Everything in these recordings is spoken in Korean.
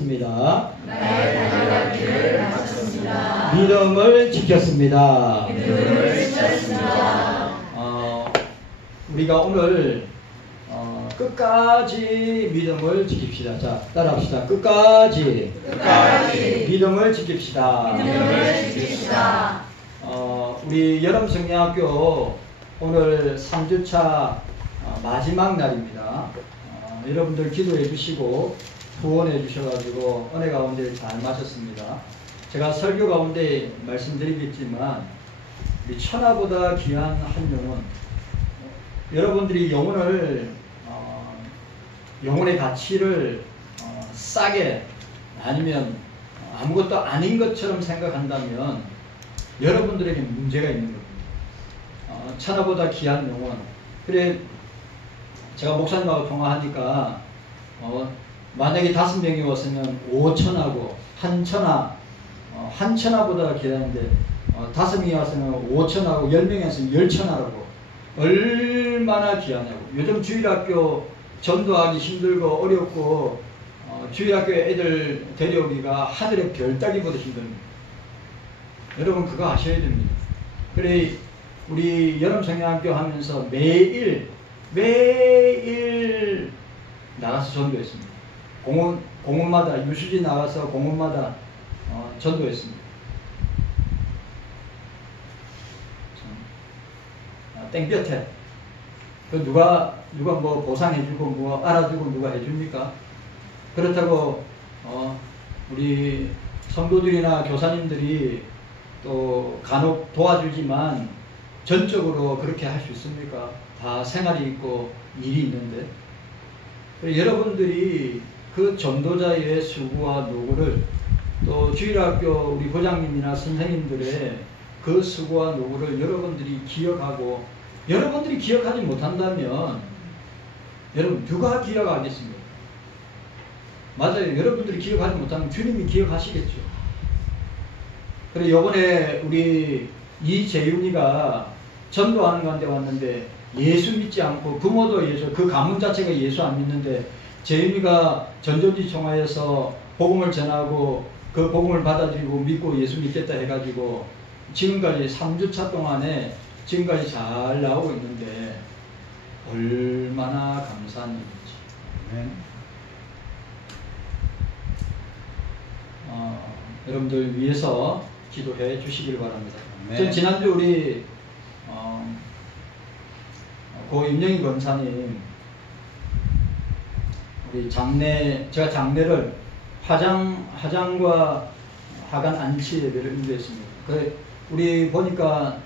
마쳤습니다. 나의 달려가기를 마쳤습니다. 믿음을 지켰습니다. 믿음을 지켰습니다. 우리가 오늘 끝까지 믿음을 지킵시다. 자, 따라합시다. 끝까지 믿음을 지킵시다. 믿음을 지킵시다. 우리 여름성경학교 오늘 3주차 마지막 날입니다. 여러분들 기도해 주시고 후원해 주셔가지고 은혜 가운데 잘 마셨습니다. 제가 설교 가운데 말씀드리겠지만 우리 천하보다 귀한 한 영혼, 여러분들이 영혼의 가치를 싸게 아니면 아무것도 아닌 것처럼 생각한다면 여러분들에게 문제가 있는 겁니다. 천하보다 귀한 영혼. 그래, 제가 목사님하고 통화하니까 만약에 5명이 왔으면 5천하고 한 천하보다 귀한데 5명이 왔으면 5천하고 10명이 왔으면 10천하라고. 얼마나 귀하냐고. 요즘 주일학교 전도하기 힘들고 어렵고 주일학교에 애들 데려오기가 하늘의 별 따기보다 힘듭니다. 여러분 그거 아셔야 됩니다. 그래, 우리 여름성경학교 하면서 매일 나가서 전도했습니다. 공원마다 유수지 나가서 공원마다 전도했습니다. 땡볕에 그 누가 뭐 보상해주고 뭐 알아주고 누가 해줍니까? 그렇다고 우리 성도들이나 교사님들이 또 간혹 도와주지만 전적으로 그렇게 할 수 있습니까? 다 생활이 있고 일이 있는데. 여러분들이 그 전도자의 수고와 노고를 또 주일학교 우리 부장님이나 선생님들의 그 수고와 노고를 여러분들이 기억하고, 여러분들이 기억하지 못한다면 여러분 누가 기억하겠습니까? 맞아요. 여러분들이 기억하지 못하면 주님이 기억하시겠죠. 그래, 요번에 우리 이재윤이가 전도하는 가운데 왔는데 예수 믿지 않고, 부모도 예수, 그 가문 자체가 예수 안 믿는데 재윤이가 전도지 총회에서 복음을 전하고 그 복음을 받아들이고 믿고 예수 믿겠다 해가지고 지금까지 3주차 동안에 지금까지 잘 나오고 있는데 얼마나 감사한 일인지. 여러분들 위해서 기도해 주시길 바랍니다. 전 지난주 우리 고 임영희 권사님, 우리 제가 장례를 화장과 하간 안치 예배를 인도했습니다. 우리 보니까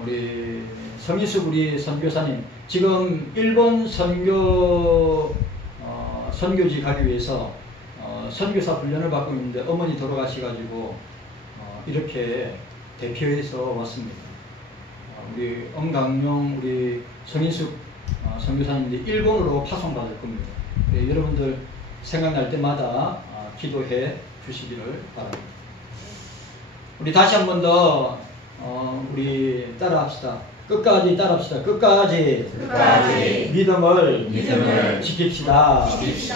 우리 성희숙 우리 선교사님 지금 일본 선교지 가기 위해서 선교사 훈련을 받고 있는데 어머니 돌아가셔가지고 이렇게 대표해서 왔습니다. 우리 엄강용 우리 성인숙 선교사님들이 일본으로 파송받을 겁니다. 여러분들 생각날 때마다 기도해 주시기를 바랍니다. 우리 다시 한 번 더 우리 따라합시다. 끝까지 따라합시다. 끝까지 믿음을 지킵시다.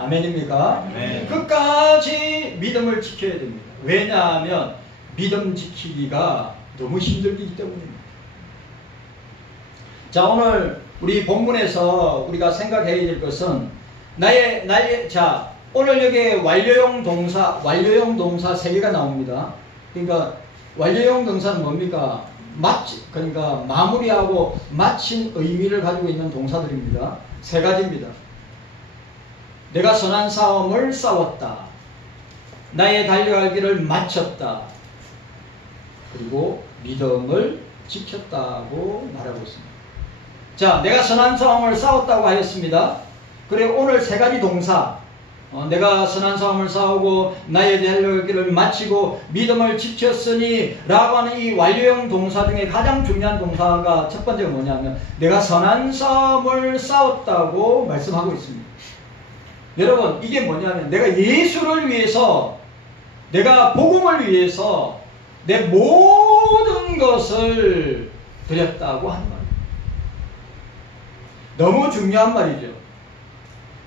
아멘입니까? 네. 끝까지 믿음을 지켜야 됩니다. 왜냐하면 믿음 지키기가 너무 힘들기 때문입니다. 자, 오늘 우리 본문에서 우리가 생각해야 될 것은 자, 오늘 여기에 완료형 동사 3개가 나옵니다. 그러니까 완료형 동사는 뭡니까? 그러니까 마무리하고 마친 의미를 가지고 있는 동사들입니다. 3가지입니다. 내가 선한 싸움을 싸웠다. 나의 달려갈 길을 마쳤다. 그리고 믿음을 지켰다고 말하고 있습니다. 자, 내가 선한 싸움을 싸웠다고 하였습니다. 그래, 오늘 3가지 동사, 내가 선한 싸움을 싸우고 나의 달려갈 길을 마치고 믿음을 지켰으니 라고 하는 이 완료형 동사 중에 가장 중요한 동사가 첫 번째가 뭐냐면 내가 선한 싸움을 싸웠다고 말씀하고 있습니다. 여러분, 이게 뭐냐면 내가 예수를 위해서, 내가 복음을 위해서 내 모든 것을 드렸다고 하는 말입니다. 너무 중요한 말이죠.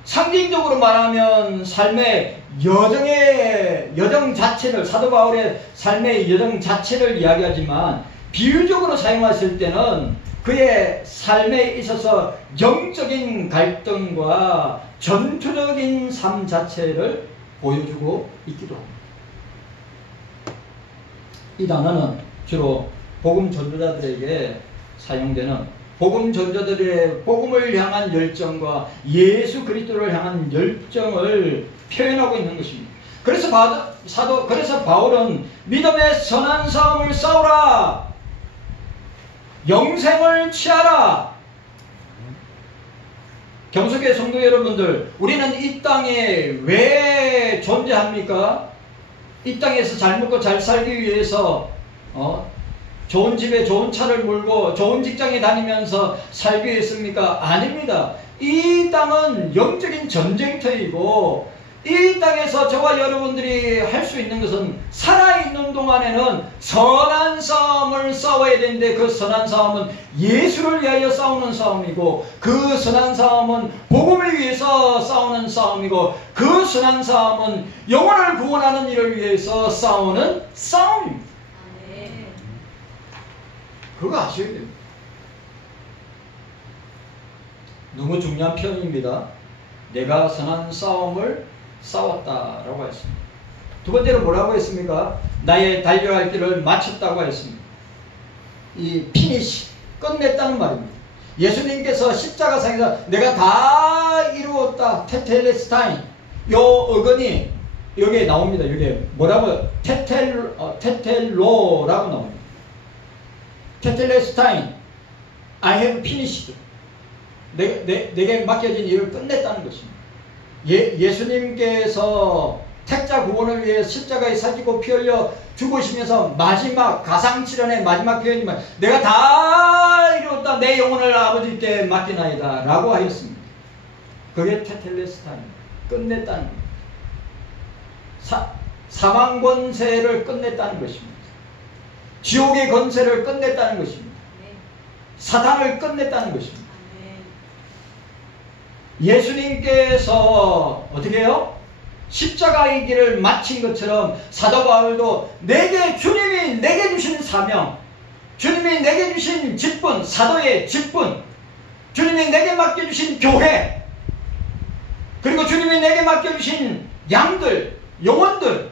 상징적으로 말하면 삶의 여정 자체를, 사도 바울의 삶의 여정 자체를 이야기하지만 비유적으로 사용했을 때는 그의 삶에 있어서 영적인 갈등과 전투적인 삶 자체를 보여주고 있기도 합니다. 이 단어는 주로 복음 전도자들에게 사용되는 복음 전도자들의 복음을 향한 열정과 예수 그리스도를 향한 열정을 표현하고 있는 것입니다. 그래서 바울은 믿음의 선한 싸움을 싸우라, 영생을 취하라. 경속의 성도 여러분들, 우리는 이 땅에 왜 존재합니까? 이 땅에서 잘 먹고 잘 살기 위해서 좋은 집에 좋은 차를 몰고 좋은 직장에 다니면서 살기 위해서입니까? 아닙니다. 이 땅은 영적인 전쟁터이고 이 땅에서 저와 여러분들이 할 수 있는 것은 살아있는 동안에는 선한 싸움을 싸워야 되는데 그 선한 싸움은 예수를 위하여 싸우는 싸움이고 그 선한 싸움은 복음을 위해서 싸우는 싸움이고 그 선한 싸움은 영혼을 구원하는 일을 위해서 싸우는 싸움입니다. 그거 아셔야 됩니다. 너무 중요한 표현입니다. 내가 선한 싸움을 싸웠다라고 했습니다. 두 번째로 뭐라고 했습니까? 나의 달려갈 길을 마쳤다고 했습니다. 이 피니시, 끝냈다는 말입니다. 예수님께서 십자가상에서 내가 다 이루었다, 테텔레스타인, 요 어근이 여기에 나옵니다. 여기에 뭐라고? 테텔로라고 나옵니다. 테텔레스타인, I have finished. 내게 맡겨진 일을 끝냈다는 것입니다. 예수님께서 택자 구원을 위해 십자가에 살찌고 피 흘려 죽으시면서 마지막 가상칠언의 마지막 표현이면 내가 다 이루었다, 내 영혼을 아버지께 맡기나이다 라고 하였습니다. 그게 테텔레스타인, 끝냈다는 겁니다. 사망 권세를 끝냈다는 것입니다. 지옥의 권세를 끝냈다는 것입니다. 사탄을 끝냈다는 것입니다. 예수님께서 어떻게 해요? 십자가의 길을 마친 것처럼 사도 바울도 주님이 내게 주신 사명, 주님이 내게 주신 직분, 사도의 직분, 주님이 내게 맡겨주신 교회, 그리고 주님이 내게 맡겨주신 양들, 영혼들,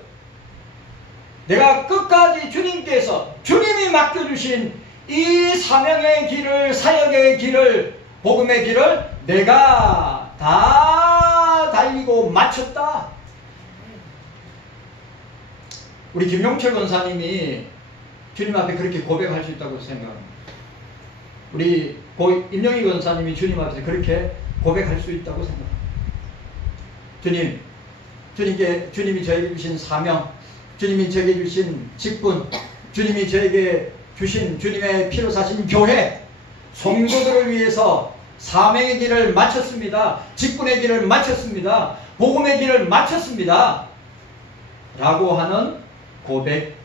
내가 끝까지 주님이 맡겨주신 이 사명의 길을, 사역의 길을, 복음의 길을 내가 다 달리고 마쳤다. 우리 김용철 권사님이 주님 앞에 그렇게 고백할 수 있다고 생각합니다. 우리 임영희 권사님이 주님 앞에서 그렇게 고백할 수 있다고 생각합니다. 주님이 저에게 주신 사명, 주님이 저에게 주신 직분, 주님이 저에게 주신 주님의 피로 사신 교회, 성도들을 위해서 사명의 길을 마쳤습니다. 직분의 길을 마쳤습니다. 복음의 길을 마쳤습니다. 라고 하는 고백입니다.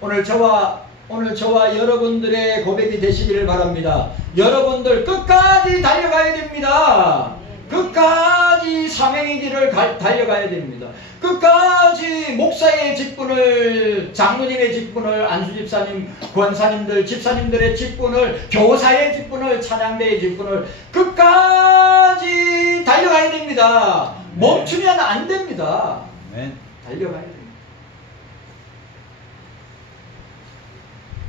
오늘 저와 여러분들의 고백이 되시기를 바랍니다. 여러분들 끝까지 달려가야 됩니다. 끝까지 사명의 길을 달려가야 됩니다. 끝까지 목사의 직분을, 장로님의 직분을, 안수집사님, 권사님들, 집사님들의 직분을, 교사의 직분을, 찬양대의 직분을 끝까지 달려가야 됩니다. 멈추면 안 됩니다. 달려가야 됩니다.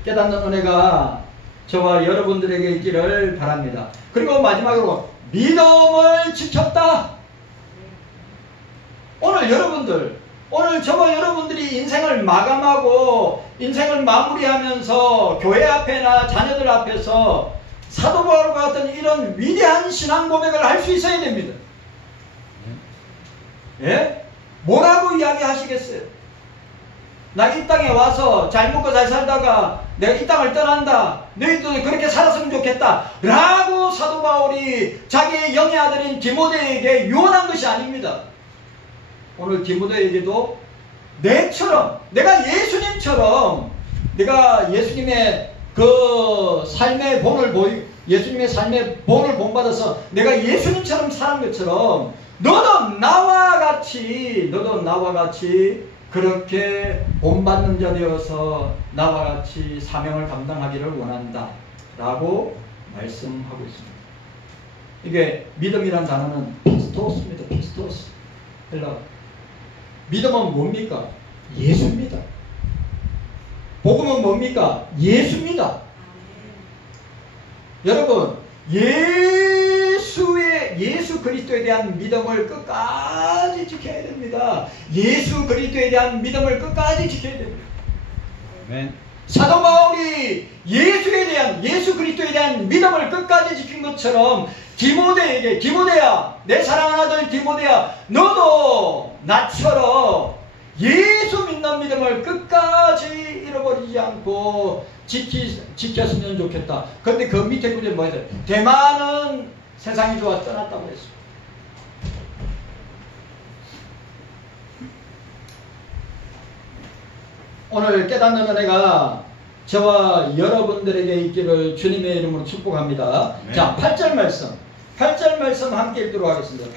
깨닫는 은혜가 저와 여러분들에게 있기를 바랍니다. 그리고 마지막으로 믿음을 지켰다. 오늘 저와 여러분들이 인생을 마감하고 인생을 마무리하면서 교회 앞에나 자녀들 앞에서 사도 바울과 같은 이런 위대한 신앙 고백을 할 수 있어야 됩니다. 예? 뭐라고 이야기하시겠어요? 나 이 땅에 와서 잘 먹고 잘 살다가 내가 이 땅을 떠난다, 너희도 그렇게 살았으면 좋겠다 라고 사도 바울이 자기의 영의 아들인 디모데에게 유언한 것이 아닙니다. 오늘 디모데에게도 내가 예수님처럼, 내가 예수님의 그 삶의 본을 예수님의 삶의 본을 본받아서 내가 예수님처럼 사는 것처럼 너도 나와 같이 그렇게 본받는 자 되어서 나와 같이 사명을 감당하기를 원한다 라고 말씀하고 있습니다. 이게 믿음이란 단어는 피스토스입니다. 피스토스. 헬라. 믿음은 뭡니까? 예수입니다. 복음은 뭡니까? 예수입니다. 여러분, 예수 그리스도에 대한 믿음을 끝까지 지켜야 됩니다. 예수 그리스도에 대한 믿음을 끝까지 지켜야 됩니다. 아멘. 사도 바울이 예수 그리스도에 대한 믿음을 끝까지 지킨 것처럼 디모데에게, 디모데야, 내 사랑하는 아들 디모데야, 너도 나처럼 예수 믿는 믿음을 끝까지 잃어버리지 않고 지켰으면 좋겠다. 근데 그 밑에 구절이 뭐예요? 대만은 세상이 좋아 떠났다고 했어요. 오늘 깨닫는 은혜가 저와 여러분들에게 있기를 주님의 이름으로 축복합니다. 네. 자, 8절 말씀 함께 읽도록 하겠습니다.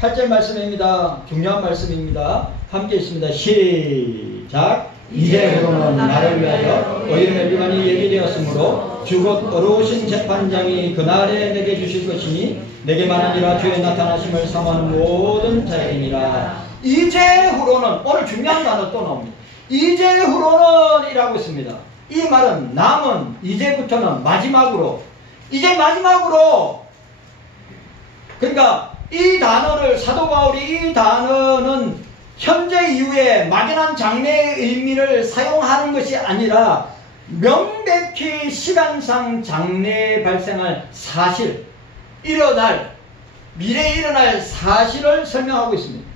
8절 말씀입니다. 중요한 말씀입니다. 함께 읽습니다. 시작. 이제부로는 나를 위하여 의인의 멸류관이 예비되었으므로 주곧 어려우신 재판장이 그날에 내게 주실 것이니 내게 많으니라 주의 나타나심을 사모하는 모든 자에게니라. 이제후로는, 오늘 중요한 단어 또 나옵니다. 이제후로는 이라고 있습니다. 이 말은 남은, 이제부터는 마지막으로, 이제 마지막으로, 그러니까 이 단어를, 사도 바울이 이 단어는 현재 이후에 막연한 장래의 의미를 사용하는 것이 아니라 명백히 시간상 장래에 발생할 사실, 미래에 일어날 사실을 설명하고 있습니다.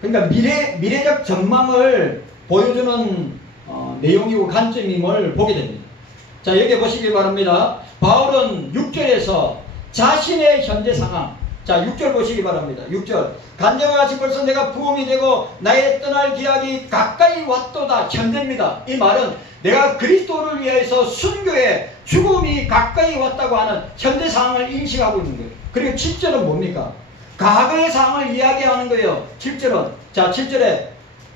그러니까 미래적 전망을 보여주는 내용이고 관점임을 보게 됩니다. 자, 여기 보시기 바랍니다. 바울은 6절에서 자신의 현재 상황, 자, 6절 보시기 바랍니다. 6절. 간증과 같이 벌써 내가 부흥이 되고 나의 떠날 기약이 가까이 왔도다. 현재입니다. 이 말은 내가 그리스도를 위해서 순교의 죽음이 가까이 왔다고 하는 현재 상황을 인식하고 있는 거예요. 그리고 7절은 뭡니까? 과거의 상황을 이야기하는 거예요. 7절은. 자, 7절에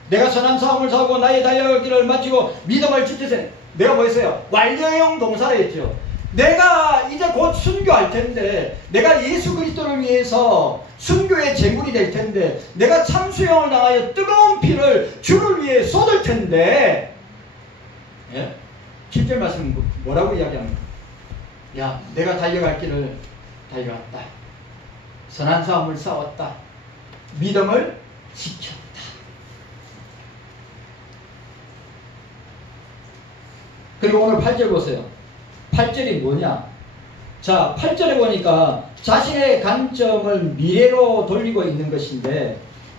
내가 선한 싸움을 싸우고 나의 달려갈 길을 마치고 믿음을 지키세. 내가 뭐 했어요? 완료형 동사를 했죠. 내가 이제 곧 순교할 텐데, 내가 예수 그리스도를 위해서 순교의 제물이 될 텐데, 내가 참수형을 당하여 뜨거운 피를 주를 위해 쏟을 텐데, 예? 7절 말씀은 뭐라고 이야기합니까? 야, 내가 달려갈 길을 달려왔다. 선한 싸움을 싸웠다. 믿음을 지켰다. 그리고 오늘 8절 보세요. 8절이 뭐냐? 자, 8절에 보니까 자신의 관점을 미래로 돌리고 있는 것인데,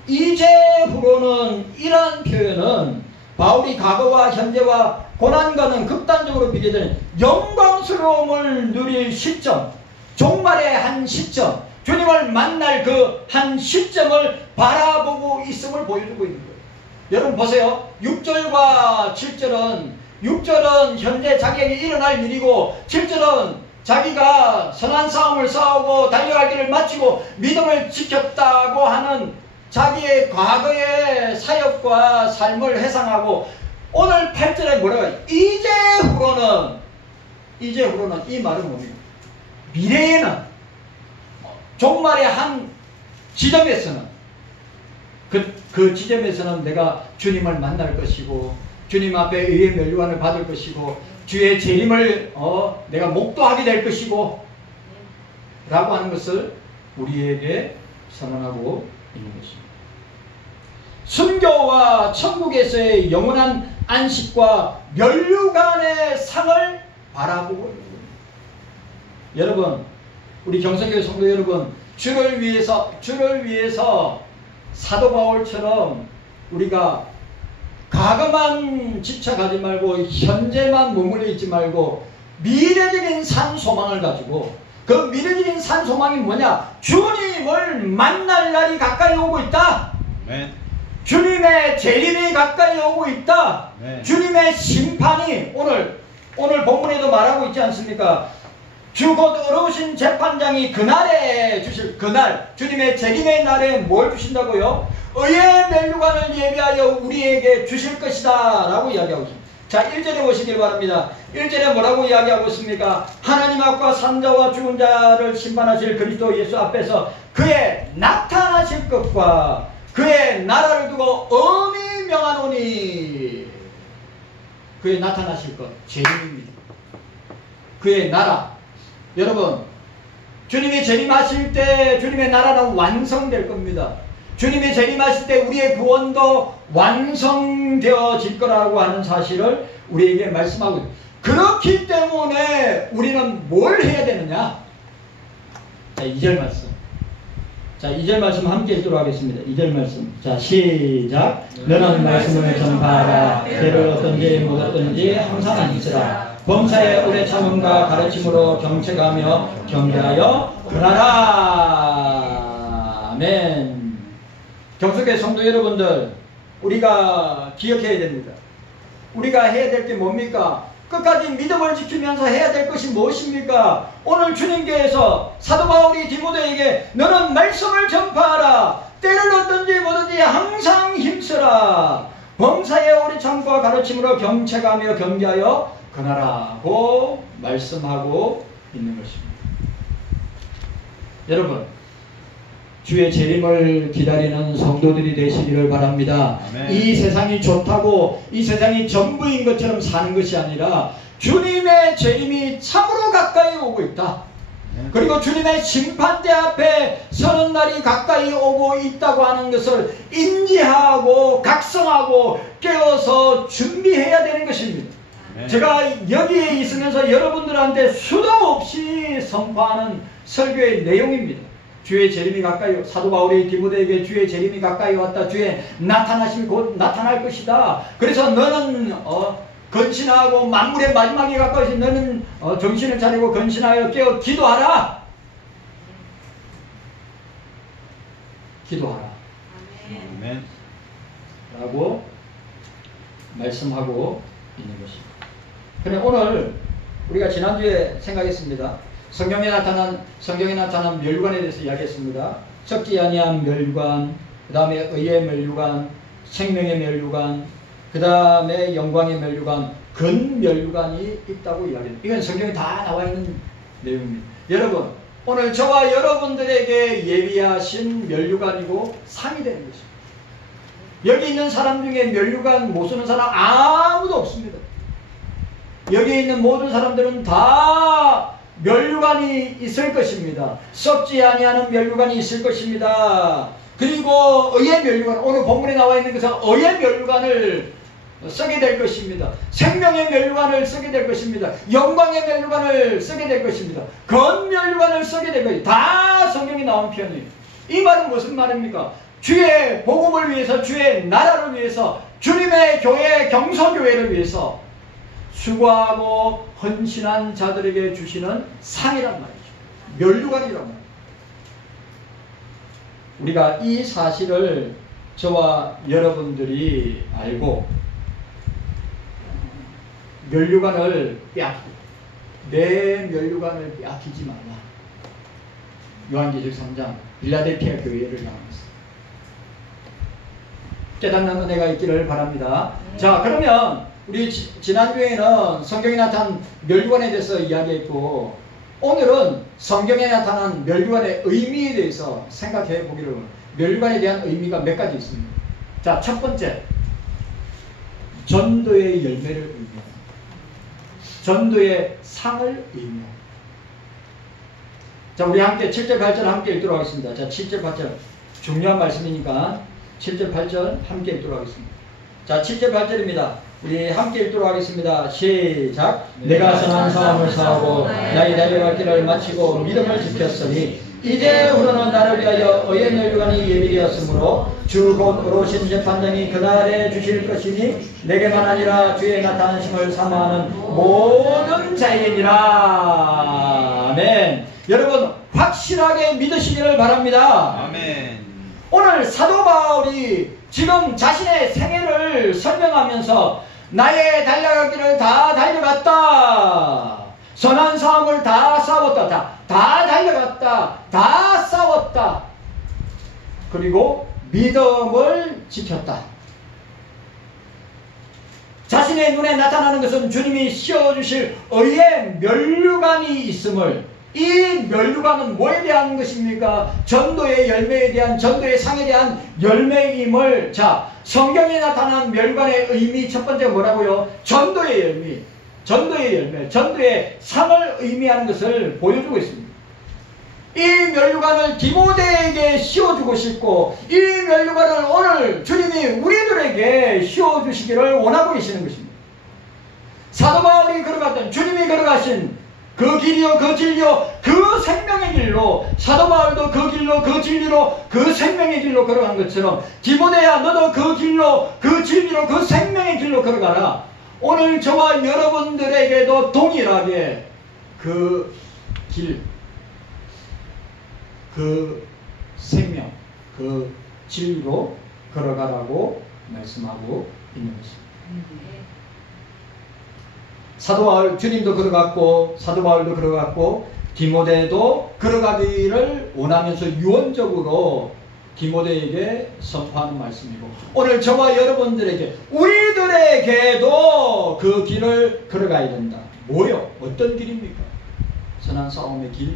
이제후로는 이러한 표현은 바울이 과거와 현재와 고난과는 극단적으로 비교되는 영광스러움을 누릴 시점, 종말의 한 시점, 주님을 만날 그 한 시점을 바라보고 있음을 보여주고 있는 거예요. 여러분 보세요. 6절과 7절은 6절은 현재 자기에게 일어날 일이고 7절은 자기가 선한 싸움을 싸우고 달려갈 길을 마치고 믿음을 지켰다고 하는 자기의 과거의 사역과 삶을 회상하고, 오늘 8절에 뭐라고 해요? 이제후로는 이 말은 뭡니까? 미래에는, 종말의 한 지점에서는, 그 지점에서는 내가 주님을 만날 것이고 주님 앞에 의의 멸류관을 받을 것이고 주의 재림을 내가 목도하게 될 것이고 라고 하는 것을 우리에게 선언하고 있는 것입니다. 순교와 천국에서의 영원한 안식과 멸류관의 상을 바라보고 있는 겁니다. 여러분, 우리 경성교회 성도 여러분, 주를 위해서 사도 바울처럼 우리가 과거만 집착하지 말고 현재만 머물러 있지 말고 미래적인 산 소망을 가지고, 그 미래적인 산 소망이 뭐냐? 주님을 만날 날이 가까이 오고 있다. 네. 주님의 재림이 가까이 오고 있다. 네. 주님의 심판이 오늘 본문에도 말하고 있지 않습니까? 주 곧 어려우신 재판장이 그날에 주실, 그날 주님의 재림의 날에 뭘 주신다고요? 의의 면류관을 예비하여 우리에게 주실 것이다 라고 이야기하고 있습니다. 자, 1절에 보시길 바랍니다. 1절에 뭐라고 이야기하고 있습니까? 하나님 앞과 산자와 죽은 자를 심판하실 그리스도 예수 앞에서 그의 나타나실 것과 그의 나라를 두고 엄히 명하노니. 그의 나타나실 것, 재림입니다. 그의 나라. 여러분, 주님이 재림하실 때 주님의 나라는 완성될 겁니다. 주님이 재림하실 때 우리의 구원도 완성되어질 거라고 하는 사실을 우리에게 말씀하고 있습니다. 그렇기 때문에 우리는 뭘 해야 되느냐? 자, 2절 말씀. 자, 2절 말씀 함께 읽도록 하겠습니다. 2절 말씀. 자, 시작. 너는 말씀을 전파하라. 때를 얻든지 못 얻든지 항상 안지라. 범사에 오래 참음과 가르침으로 경책하며 경계하여 그러라. 아멘. 경숙의 성도 여러분들, 우리가 기억해야 됩니다. 우리가 해야 될 게 뭡니까? 끝까지 믿음을 지키면서 해야 될 것이 무엇입니까? 오늘 주님께서 사도 바울이 디모데에게 너는 말씀을 전파하라. 때를 얻든지 뭐든지 항상 힘쓰라. 범사에 오래 참과 가르침으로 경책하며 경계하여 그나라고 말씀하고 있는 것입니다. 여러분, 주의 재림을 기다리는 성도들이 되시기를 바랍니다. 아멘. 이 세상이 좋다고 이 세상이 전부인 것처럼 사는 것이 아니라 주님의 재림이 참으로 가까이 오고 있다. 그리고 주님의 심판대 앞에 서는 날이 가까이 오고 있다고 하는 것을 인지하고 각성하고 깨어서 준비해야 되는 것입니다. 아멘. 제가 여기에 있으면서 여러분들한테 수도 없이 선포하는 설교의 내용입니다. 주의 재림이 가까이, 사도 바울이 디모데에게 주의 재림이 가까이 왔다. 주의 나타나심이 곧 나타날 것이다. 그래서 너는 건신하고 만물의 마지막이 가까이 있으니 너는 정신을 차리고 건신하여 깨어 기도하라. 기도하라. 아멘. 라고 말씀하고 있는 것입니다. 그래, 오늘 우리가 지난주에 생각했습니다. 성경에 나타난 멸류관에 대해서 이야기했습니다. 썩지 아니한 멸류관, 그 다음에 의의 멸류관, 생명의 멸류관, 그 다음에 영광의 멸류관, 근멸류관이 있다고 이야기합니다. 이건 성경에 다 나와 있는 내용입니다. 여러분, 오늘 저와 여러분들에게 예비하신 멸류관이고 상이 되는 것입니다. 여기 있는 사람 중에 멸류관 못 쓰는 사람 아무도 없습니다. 여기 있는 모든 사람들은 다 멸류관이 있을 것입니다. 썩지 아니하는 멸류관이 있을 것입니다. 그리고 의의 멸류관, 오늘 본문에 나와 있는 것은 의의 멸류관을 쓰게 될 것입니다. 생명의 멸류관을 쓰게 될 것입니다. 영광의 멸류관을 쓰게 될 것입니다. 건멸류관을 쓰게 될 것입니다. 다 성경이 나온 편이에요. 이 말은 무슨 말입니까? 주의 복음을 위해서, 주의 나라를 위해서, 주님의 교회, 경서교회를 위해서 수고하고 헌신한 자들에게 주시는 상이란 말이죠. 멸류관이란 말이죠. 우리가 이 사실을 저와 여러분들이 알고 멸류관을 빼앗기고 내 멸류관을 빼앗기지 말라. 요한계시록 3장 빌라델피아 교회를 향해서 깨닫는 은혜가 있기를 바랍니다. 자, 그러면 우리 지난주에는 성경에 나타난 멸류관에 대해서 이야기했고, 오늘은 성경에 나타난 멸류관의 의미에 대해서 생각해 보기를 합니다. 멸류관에 대한 의미가 몇 가지 있습니다. 자, 첫 번째, 전도의 열매를 의미합니다. 전도의 상을 의미합니다. 자, 우리 함께 7절 8절 함께 읽도록 하겠습니다. 자, 7절 8절 중요한 말씀이니까 7절 8절 함께 읽도록 하겠습니다. 자, 7절 8절입니다. 우리 함께 읽도록 하겠습니다. 시작. 내가 선한 사람을 사하고 나의 달려갈 길을 마치고 믿음을 지켰으니 이제후로는 나를 위하여 의의 멸류관이 예비되었으므로 주 곧 오르신 재판장이 그날에 주실 것이니 내게만 아니라 주의 나타나심을 사모하는 모든 자에게니라. 아멘. 여러분, 확실하게 믿으시기를 바랍니다. 아멘. 오늘 사도 바울이 지금 자신의 생애를 설명하면서 나의 달려갈 길을 다 달려갔다. 선한 싸움을 다 싸웠다. 다 달려갔다. 다 싸웠다. 그리고 믿음을 지켰다. 자신의 눈에 나타나는 것은 주님이 씌워주실 의의 면류관이 있음을, 이 면류관은 뭐에 대한 것입니까? 전도의 열매에 대한, 전도의 상에 대한 열매임을, 자, 성경에 나타난 면류관의 의미 첫 번째 뭐라고요? 전도의 열매, 전도의 열매, 전도의 상을 의미하는 것을 보여주고 있습니다. 이 면류관을 디모데에게 씌워주고 싶고, 이 면류관을 오늘 주님이 우리들에게 씌워주시기를 원하고 계시는 것입니다. 사도 바울이 걸어갔던, 주님이 걸어가신 그 길이요, 그 진리요, 그 생명의 길로, 사도 바울도 그 길로, 그 진리로, 그 생명의 길로 걸어간 것처럼, 디모데야, 너도 그 길로, 그 진리로, 그 생명의 길로 걸어가라. 오늘 저와 여러분들에게도 동일하게 그 길, 그 생명, 그 진리로 걸어가라고 말씀하고 있는 것입니다. 사도 바울, 주님도 걸어갔고, 사도 바울도 걸어갔고, 디모데도 걸어가기를 원하면서 유언적으로 디모데에게 선포하는 말씀이고, 오늘 저와 여러분들에게, 우리들에게도 그 길을 걸어가야 된다. 뭐요? 어떤 길입니까? 선한 싸움의 길,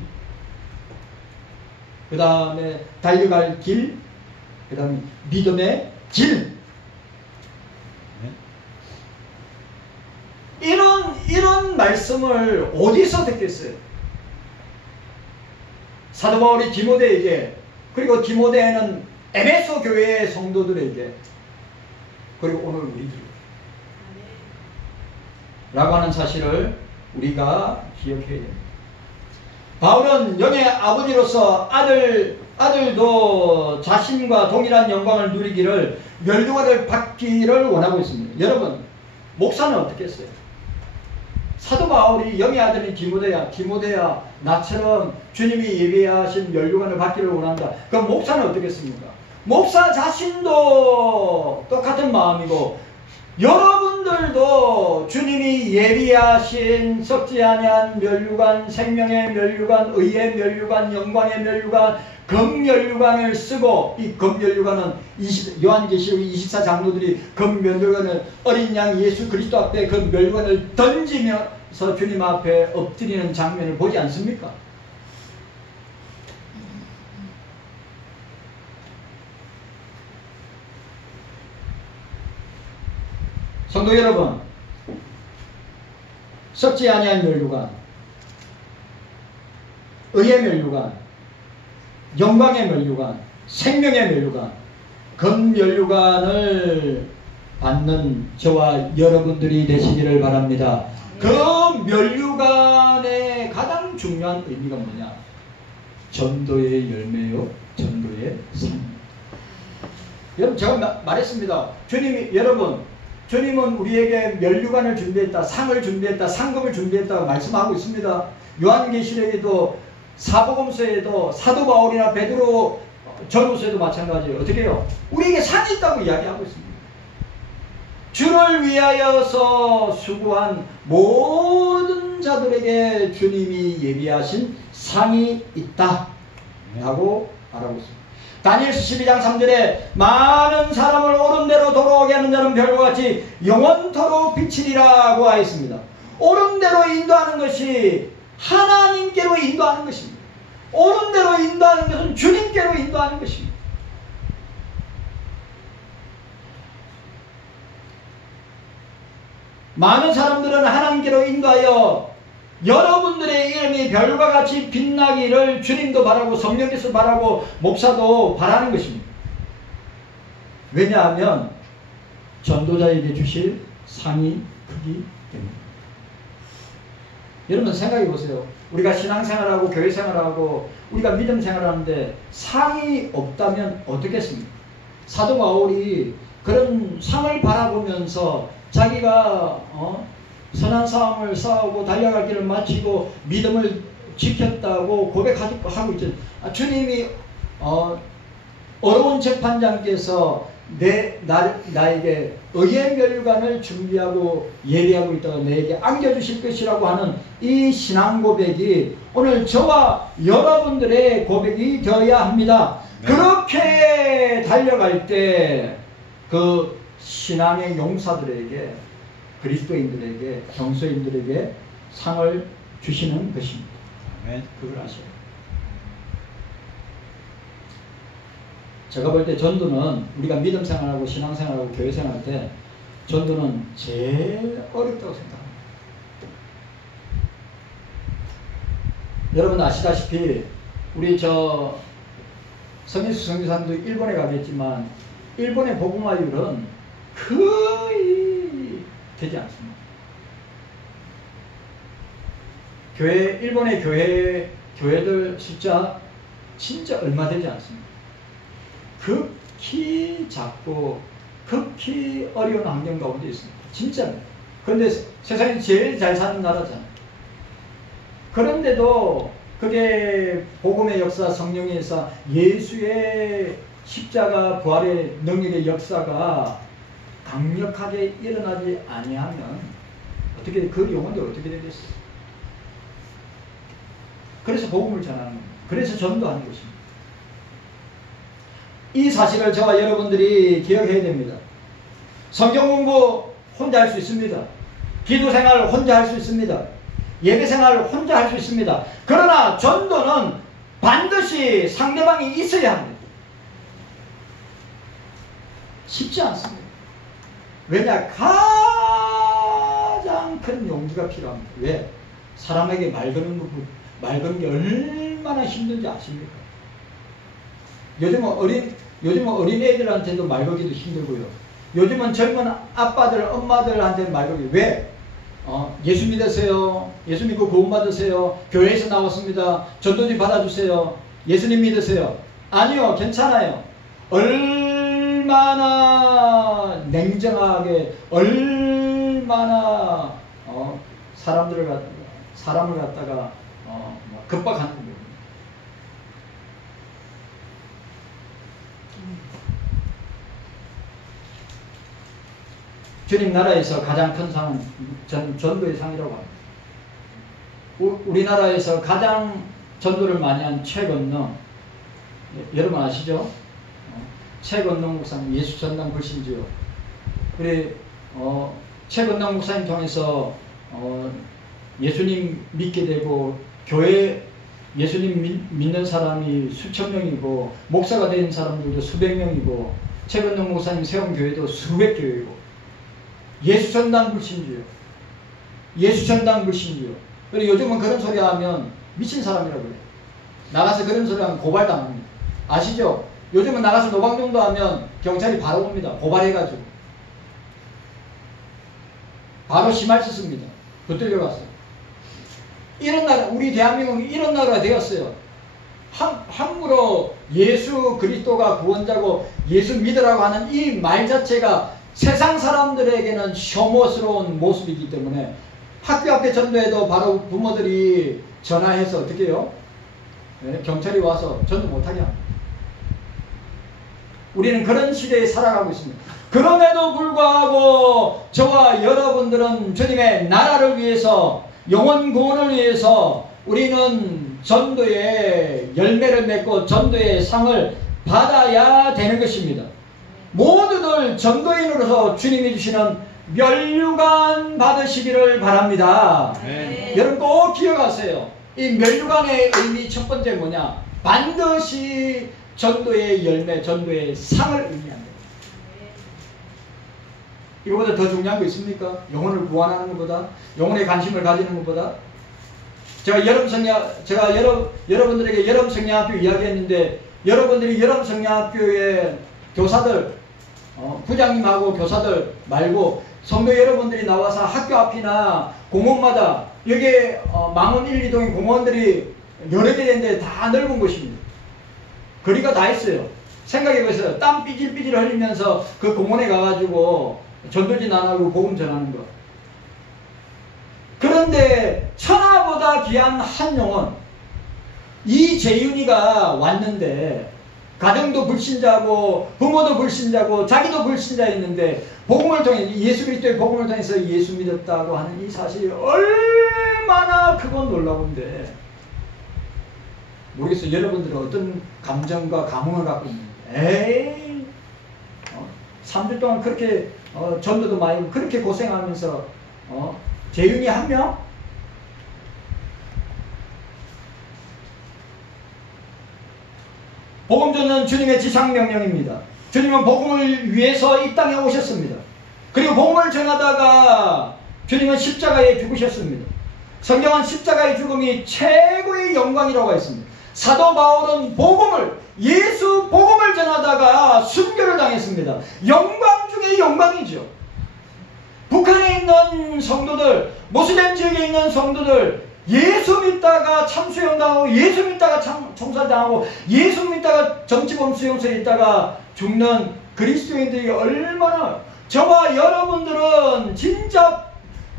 그 다음에 달려갈 길, 그 다음에 믿음의 길. 이런 말씀을 어디서 듣겠어요? 사도 바울이 디모데에게, 그리고 디모데는 에베소 교회의 성도들에게, 그리고 오늘 우리들 라고 하는 사실을 우리가 기억해야 됩니다. 바울은 영의 아버지로서 아들도 자신과 동일한 영광을 누리기를, 면류관을 받기를 원하고 있습니다. 여러분, 목사는 어떻게 했어요? 사도 바울이 영의 아들인 디모데야, 나처럼 주님이 예비하신 면류관을 받기를 원한다. 그럼 목사는 어떻게 했습니까? 목사 자신도 똑같은 마음이고, 여러분들도 주님이 예비하신 썩지 아니한 면류관, 생명의 면류관, 의의 면류관, 영광의 면류관, 금면류관을 쓰고, 이 금면류관은 요한계시록 24장로들이 금면류관을 어린 양 예수 그리스도 앞에 그 면류관을 던지면서 주님 앞에 엎드리는 장면을 보지 않습니까? 성도 여러분, 썩지 아니한 면류관, 의의 면류관, 영광의 면류관, 생명의 면류관, 금면류관을 받는 저와 여러분들이 되시기를 바랍니다. 그 면류관의 가장 중요한 의미가 뭐냐? 전도의 열매요, 전도의 상. 여러분, 제가 말했습니다. 주님은 우리에게 면류관을 준비했다, 상을 준비했다, 상급을 준비했다고 말씀하고 있습니다. 요한계시록에도, 사복음서에도, 사도 바울이나 베드로 전후서에도 마찬가지예요. 어떻게 해요? 우리에게 상이 있다고 이야기하고 있습니다. 주를 위하여서 수고한 모든 자들에게 주님이 예비하신 상이 있다 라고 말하고 있습니다. 다니엘서 12장 3절에 많은 사람을 옳은 대로 돌아오게 하는 자는 별과 같이 영원토록 비치리라고 하였습니다. 옳은 대로 인도하는 것이 하나님께로 인도하는 것입니다. 옳은 대로 인도하는 것은 주님께로 인도하는 것입니다. 많은 사람들은 하나님께로 인도하여 여러분들의 이름이 별과 같이 빛나기를 주님도 바라고, 성령께서 바라고, 목사도 바라는 것입니다. 왜냐하면 전도자에게 주실 상이 크기 때문에. 여러분 생각해 보세요. 우리가 신앙생활하고 교회생활하고 우리가 믿음생활하는데 상이 없다면 어떻겠습니까? 사도 바울이 그런 상을 바라보면서 자기가 선한 싸움을 싸우고 달려갈 길을 마치고 믿음을 지켰다고 고백하고 있죠. 주님이 어려운 재판장께서 나에게 의의 멸관을 준비하고 예비하고 있다가 내게 안겨주실 것이라고 하는 이 신앙 고백이 오늘 저와 여러분들의 고백이 되어야 합니다. 네. 그렇게 달려갈 때 그 신앙의 용사들에게, 그리스도인들에게, 경소인들에게 상을 주시는 것입니다. 네. 그걸 아셔야 돼요. 제가 볼 때 전도는 우리가 믿음 생활하고 신앙 생활하고 교회 생활할 때 전도는 제일 어렵다고 생각합니다. 여러분 아시다시피 우리 성인수 성교사님도 일본에 가겠지만 일본의 복음화율은 거의 되지 않습니다. 일본의 교회들 숫자 진짜 얼마 되지 않습니다. 극히 작고 극히 어려운 환경 가운데 있습니다. 진짜. 그런데 세상에 제일 잘 사는 나라잖아요. 그런데도 그게 복음의 역사, 성령의 역사, 예수의 십자가 부활의 능력의 역사가 강력하게 일어나지 아니하면 어떻게 그 영혼들 어떻게 되겠어요? 그래서 복음을 전하는 겁니다. 그래서 전도하는 것입니다. 이 사실을 저와 여러분들이 기억해야 됩니다. 성경 공부 혼자 할 수 있습니다. 기도 생활 혼자 할 수 있습니다. 예배 생활 혼자 할 수 있습니다. 그러나 전도는 반드시 상대방이 있어야 합니다. 쉽지 않습니다. 왜냐? 가장 큰 용기가 필요합니다. 왜? 사람에게 말 거는 게 얼마나 힘든지 아십니까? 요즘은 어린 애들한테도 말 걸기도 힘들고요. 요즘은 젊은 아빠들, 엄마들한테 말 걸기. 왜? 예수 믿으세요. 예수 믿고 구원 받으세요. 교회에서 나왔습니다. 전도지 받아주세요. 예수님 믿으세요. 아니요, 괜찮아요. 얼마나 냉정하게, 얼마나 사람을 갖다가 급박하는 거예요. 주님 나라에서 가장 큰 상은 전도의 상이라고 합니다. 우리나라에서 가장 전도를 많이 한 최건능, 여러분 아시죠? 최건능 목사님, 예수전당 불신지요. 우리 최건능 목사님 통해서 예수님 믿게 되고 교회 예수님 믿는 사람이 수천 명이고 목사가 된 사람들도 수백 명이고 최건능 목사님 세운 교회도 수백 교회고 예수전당 불신주요. 예수전당 불신주요. 그리고 요즘은 그런 소리 하면 미친 사람이라고 그래요. 나가서 그런 소리 하면 고발당합니다. 아시죠? 요즘은 나가서 노방정도 하면 경찰이 바로 옵니다. 고발해가지고. 바로 심할서 씁니다. 붙들려 갔어요. 이런 나라, 우리 대한민국이 이런 나라가 되었어요. 함부로 예수 그리스도가 구원자고 예수 믿으라고 하는 이 말 자체가 세상 사람들에게는 혐오스러운 모습이기 때문에 학교 앞에 전도해도 바로 부모들이 전화해서 어떻게 해요? 네, 경찰이 와서 전도 못하게 합니다. 우리는 그런 시대에 살아가고 있습니다. 그럼에도 불구하고 저와 여러분들은 주님의 나라를 위해서 영혼 구원을 위해서 우리는 전도의 열매를 맺고 전도의 상을 받아야 되는 것입니다. 모두들 전도인으로서 주님이 주시는 면류관 받으시기를 바랍니다. 네. 여러분 꼭 기억하세요. 이 면류관의 의미 첫 번째 뭐냐? 반드시 전도의 열매, 전도의 상을 의미합니다. 이거보다 더 중요한 거 있습니까? 영혼을 구원하는 것보다, 영혼에 관심을 가지는 것보다. 제가 여러분들에게 여름 성령학교 이야기했는데, 여러분들이 여름 성령학교의 교사들, 부장님하고 교사들 말고 성도 여러분들이 나와서 학교 앞이나 공원마다 여기에 망원 1, 2동의 공원들이 여러 개 되는데 다 넓은 곳입니다. 거리가 다 있어요. 생각해보세요. 땀 삐질삐질 흘리면서 그 공원에 가가지고 전도진 안 하고 복음 전하는 거. 그런데 천하보다 귀한 한 영혼, 이 재윤이가 왔는데 가정도 불신자고 부모도 불신자고 자기도 불신자였는데 복음을 통해 예수 그리스도의 복음을 통해서 예수 믿었다고 하는 이 사실이 얼마나 크고 놀라운데 모르겠어요. 여러분들은 어떤 감정과 감흥을 갖고 있는지. 3주 동안 그렇게 전도도 많이 하고 그렇게 고생하면서 재윤이 한 명? 복음 전은 주님의 지상명령입니다. 주님은 복음을 위해서 이 땅에 오셨습니다. 그리고 복음을 전하다가 주님은 십자가에 죽으셨습니다. 성경은 십자가의 죽음이 최고의 영광이라고 했습니다. 사도 바울은 예수 복음을 전하다가 순교를 당했습니다. 영광 중에 영광이죠. 북한에 있는 성도들, 모슬렘 지역에 있는 성도들, 예수 믿다가 참수형당하고 예수 믿다가 총살당하고 예수 믿다가 정치범 수용소에 있다가 죽는 그리스도인들이 얼마나, 저와 여러분들은 진짜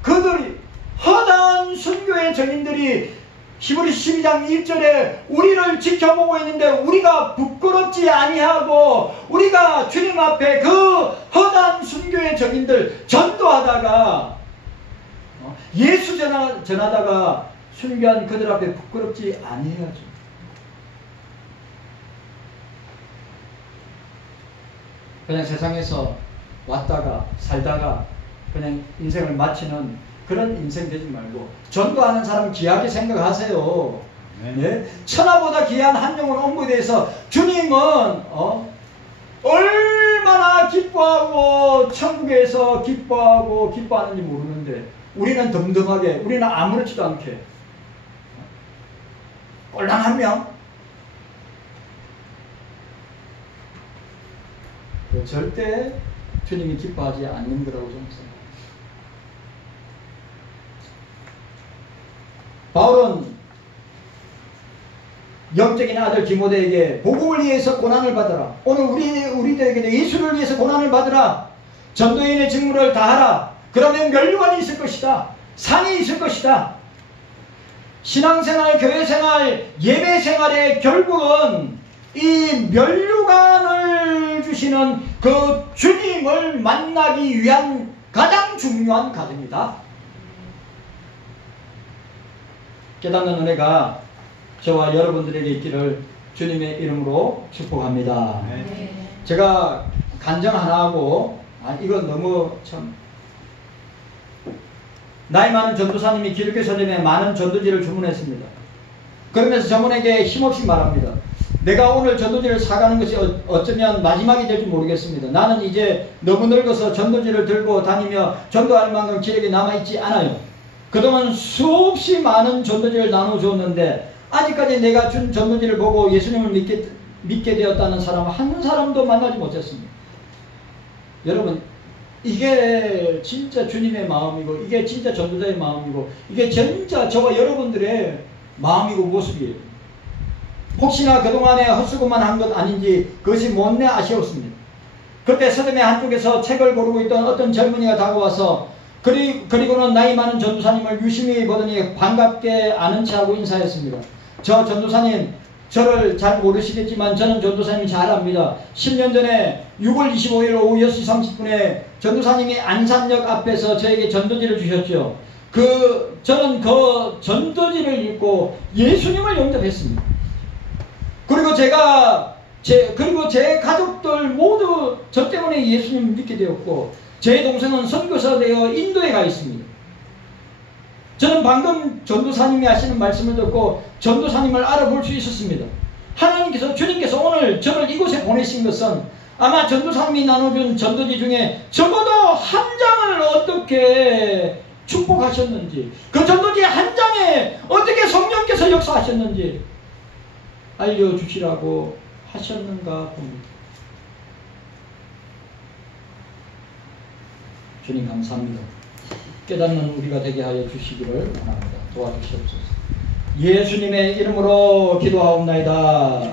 그들이 허다한 순교의 증인들이 히브리 12장 1절에 우리를 지켜보고 있는데 우리가 부끄럽지 아니하고 우리가 주님 앞에 그 허다한 순교의 증인들 전도하다가 예수 전하다가 순교한 그들 앞에 부끄럽지 아니해야죠. 그냥 세상에서 왔다가 살다가 그냥 인생을 마치는 그런 인생 되지 말고 전도하는 사람 귀하게 생각하세요. 네? 천하보다 귀한 한 영혼 온거에 대해서 주님은 얼마나 기뻐하고 천국에서 기뻐하는지 모르는데 우리는 덤덤하게, 우리는 아무렇지도 않게 꼴랑 한 명 절대 주님이 기뻐하지 않는 거라고 좀 생각합니다. 바울은 영적인 아들 디모데에게 복음을 위해서 고난을 받으라. 오늘 우리들에게도 예수를 위해서 고난을 받으라. 전도인의 직무를 다하라. 그러면 면류관이 있을 것이다. 상이 있을 것이다. 신앙생활, 교회생활, 예배생활의 결국은 이 면류관을 주시는 그 주님을 만나기 위한 가장 중요한 과정이다. 깨닫는 은혜가 저와 여러분들에게 있기를 주님의 이름으로 축복합니다. 네. 제가 간증 하나 하고 이건 너무 참 나이 많은 전도사님이 기독교 선임에 많은 전도지를 주문했습니다. 그러면서 저분에게 힘없이 말합니다. 내가 오늘 전도지를 사가는 것이 어쩌면 마지막이 될지 모르겠습니다. 나는 이제 너무 늙어서 전도지를 들고 다니며 전도할 만큼 기력이 남아있지 않아요. 그동안 수없이 많은 전도지를 나눠주었는데 아직까지 내가 준 전도지를 보고 예수님을 믿게 되었다는 사람 한 사람도 만나지 못했습니다. 여러분, 이게 진짜 주님의 마음이고 이게 진짜 전도자의 마음이고 이게 진짜 저와 여러분들의 마음이고 모습이에요. 혹시나 그동안에 헛수고만 한 것 아닌지 그것이 못내 아쉬웠습니다. 그때 서점의 한쪽에서 책을 고르고 있던 어떤 젊은이가 다가와서 그리고는 나이 많은 전도사님을 유심히 보더니 반갑게 아는 체하고 인사했습니다. 저 전도사님, 저를 잘 모르시겠지만 저는 전도사님 잘 압니다. 10년 전에 6월 25일 오후 6시 30분에 전도사님이 안산역 앞에서 저에게 전도지를 주셨죠. 저는 그 전도지를 읽고 예수님을 영접했습니다. 그리고 제 가족들 모두 저 때문에 예수님을 믿게 되었고 제 동생은 선교사 되어 인도에 가 있습니다. 저는 방금 전도사님이 하시는 말씀을 듣고 전도사님을 알아볼 수 있었습니다. 주님께서 오늘 저를 이곳에 보내신 것은 아마 전도사님이 나눠준 전도지 중에 적어도 한 장을 어떻게 축복하셨는지, 그 전도지 한 장에 어떻게 성령께서 역사하셨는지 알려주시라고 하셨는가 봅니다. 주님 감사합니다. 깨닫는 우리가 되게 하여 주시기를 원합니다. 도와주시옵소서. 예수님의 이름으로 기도하옵나이다.